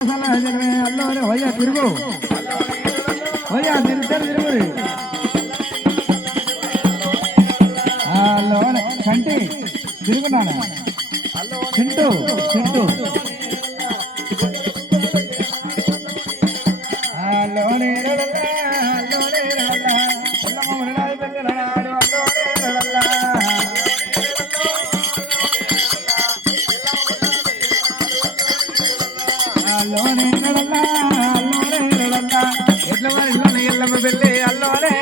అల్లోనే వయ్యా తిరుగు వయ్యా తిరుగురి అల్లోనే కంటి తిరుగున్నాను చింటూ చింటూ అల్లోనే అల్లోనే అల్లోనే ఎట్ల వారిలోనే ఎల్లమ్మ వెళ్ళి అల్లోనే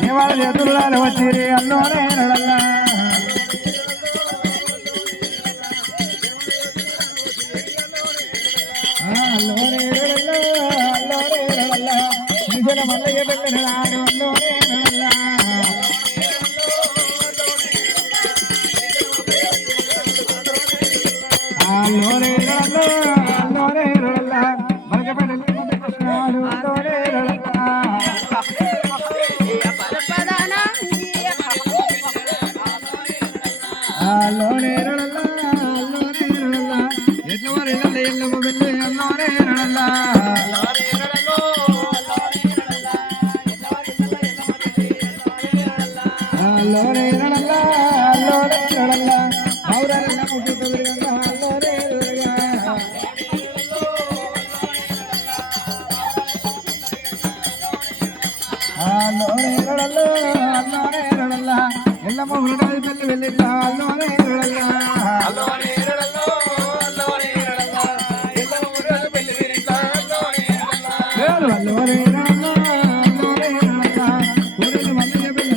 దేవాల చేతుల్లో వచ్చిరి అల్లోనే మల్లయ్య వెళ్ళినాడు అల్లోనే ఎల్లమ్మ హృదయ పెళ్లి వెళ్ళి అల్లోనే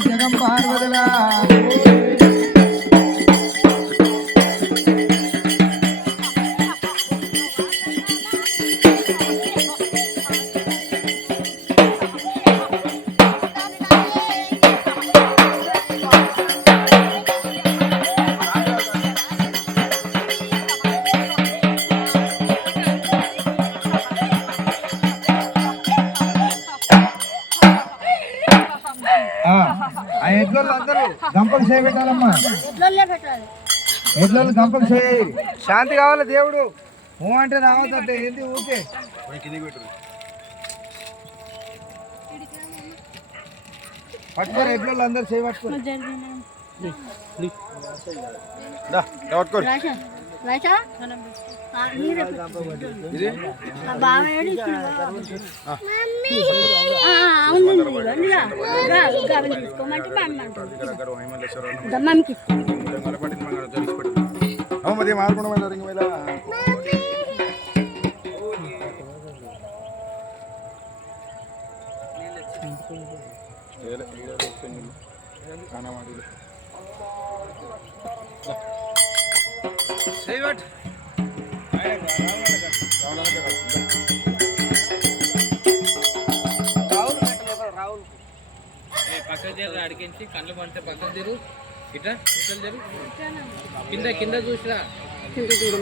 జగం పార్వతులా ఆ ఎడ్లోళ్ళు అందరూ గంపలు చేయబెట్టాలమ్మా ఎడ్లోళ్ళు గంపలు చేయి శాంతి కావాలి దేవుడు ఊ అంటే రావద్దంటే ఏంటి ఊకే పట్టుకోరు ఎడ్లోళ్ళు అందరూ చేయబట్టుకోరు అడిగించి కళ్ళు పంటే పక్కన తెరు ఇట్లా ఇట్లా తెరు కింద కింద చూసిరా కింద చూడు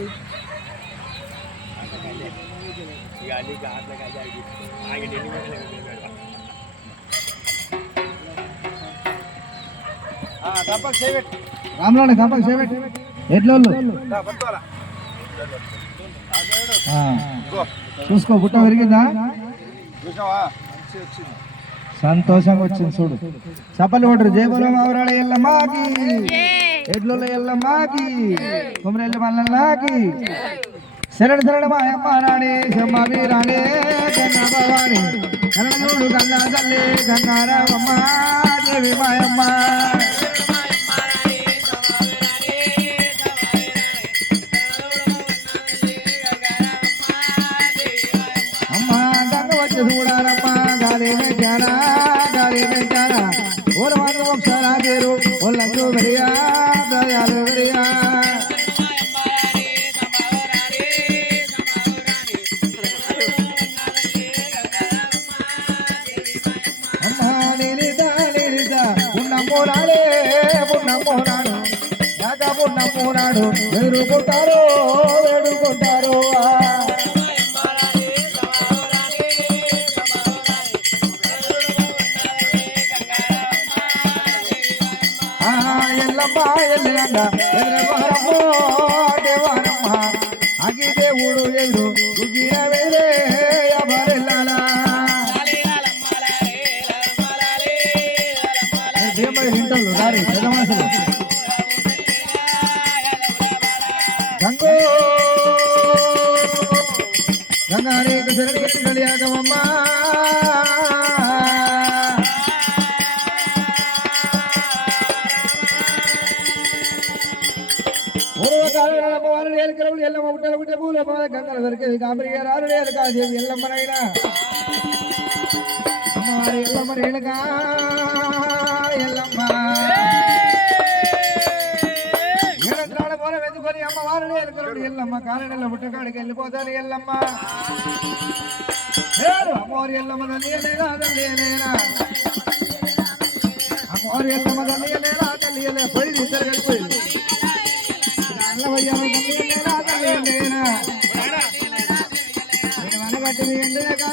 రామ్లోనే గంపకు చేయబెట్టి ఎడ్లోళ్ళు చూసుకో బుట్ట పెరిగిందా సంతోషంగా వచ్చింది చూడు చప్పలు కొట్టరు జయబోలో మావరాడ ఎల్లమ్మాకి ఎడ్లో ఎల్లమ్మాకి కుమరెల్లి మల్లకి శరణి శరణ మాయమ్మ రాణి శమ్మావి రాణి గంగా భవాని కన్నడూడు గంగా తల్లి గంగారామమ్మ దేవి మాయమ్మ అమ్మ గంగ వచ్చి చూడాలమ్మ గాలి వెంటారా ఓరు మాత్రం ఒకసారి ఆగేరు ఒళ్ళందు వెరియా దయాలు వెరియా అమ్మ నేనిదా పున్నమ్మోనాడే పున్నమ్మోనాడు యాక పున్నమ్మోనాడు వేడుకుంటారు ఎల్లమ్మ ఎల్లగండ ఎల్లవారమ్మో దేవారమ్మ అగి దేవుడు ఎల్లు రుగిన వేలే అబరెల్లాలా దేమరి హింటలు రారి పెద్ద మనుషులు గంగో గంగారే కసరని కలియాకమమ్మ ఎల్లమ్మ పుట్టలు పుట్టే పూల గంగల దొరికేది కాంబరిగా రారు కాదేవి ఎల్లమ్మనైనా అమ్మవారి ఎల్లమ్మ రేణుగా ఎల్లమ్మ ఏడంత్రాల పూల వెతుకొని అమ్మవారిని ఎలుకలు ఎల్లమ్మ కాలనెల్ల పుట్టకాడికి వెళ్ళిపోతాను ఎల్లమ్మ అమ్మవారి ఎల్లమ్మ తల్లియలేదా తల్లియలేనా అమ్మవారి ఎల్లమ్మ తల్లియలేదా తల్లియలే పోయింది ఇద్దరు కలిపోయింది తల్లియలేనా తల్లియలేనా